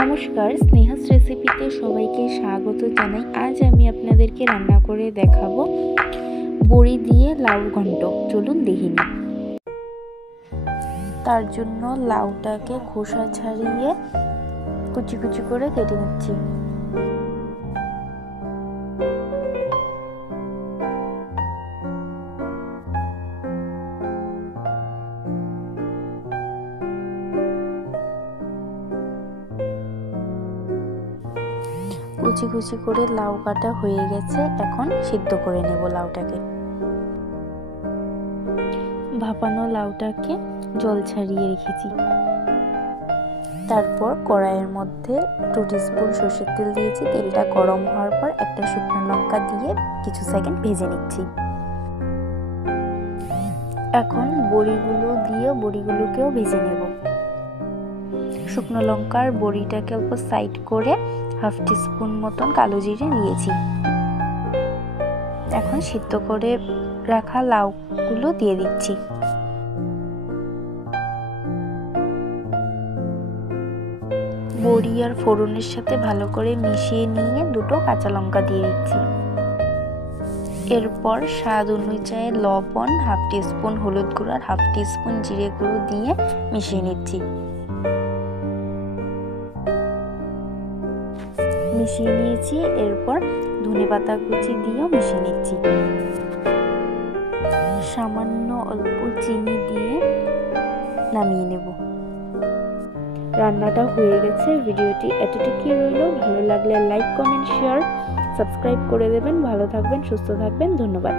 নমস্কার, স্নেহাস রেসিপিতে সবাইকে স্বাগত জানাই। আজ আমি আপনাদেরকে রান্না করে দেখাবো বড়ি দিয়ে লাউ ঘন্ট। চলুন দেখে নিই। তার জন্য লাউটাকে খোসা ছাড়িয়ে কুচি কুচি করে কেটে নিচ্ছি। কুচি কুচি করে লাউ কাটা হয়ে গেছে, এখন সিদ্ধ করে নেব লাউটাকে। ভাপানো লাউটাকে জল ছাড়িয়ে রেখেছি। তারপর কড়াইয়ের মধ্যে 2 টিস্পুন সরষের তেল দিয়েছি। তেলটা গরম হওয়ার পর একটা শুকনো লঙ্কা দিয়ে কিছু সেকেন্ড ভেজে নিচ্ছি। এখন বড়িগুলো দিয়ে বড়িগুলোকেও ভেজে নেব। শুকনো লঙ্কার বড়িটাকে অল্প সাইড করে 1/2 টিস্পুন মতন কালো জিরে দিয়েছি। এখন সিদ্ধ করে রাখা লাউগুলো দিয়ে দিচ্ছি। বড়ি আর ফোড়নের সাথে ভালো করে মিশিয়ে নিয়ে 2টো কাঁচা লঙ্কা দিয়ে দিচ্ছি। এরপর স্বাদ অনুযায়ী লবণ, 1/2 টিস্পুন হলুদ গুঁড়ো আর 1/2 টিস্পুন জিরে গুঁড়ো দিয়ে মিশিয়ে নিচ্ছি। মিশিয়ে নিয়েছি। এরপর ধনেপাতা কুচি দিয়েও মিশিয়ে নিচ্ছি। সামান্য অল্প চিনি দিয়ে নামিয়ে নেব। রান্নাটা হয়ে গেছে। ভিডিওটি এতটুকুই রইল। ভালো লাগলে লাইক, কমেন্ট, শেয়ার, সাবস্ক্রাইব করে দেবেন। ভালো থাকবেন, সুস্থ থাকবেন। ধন্যবাদ।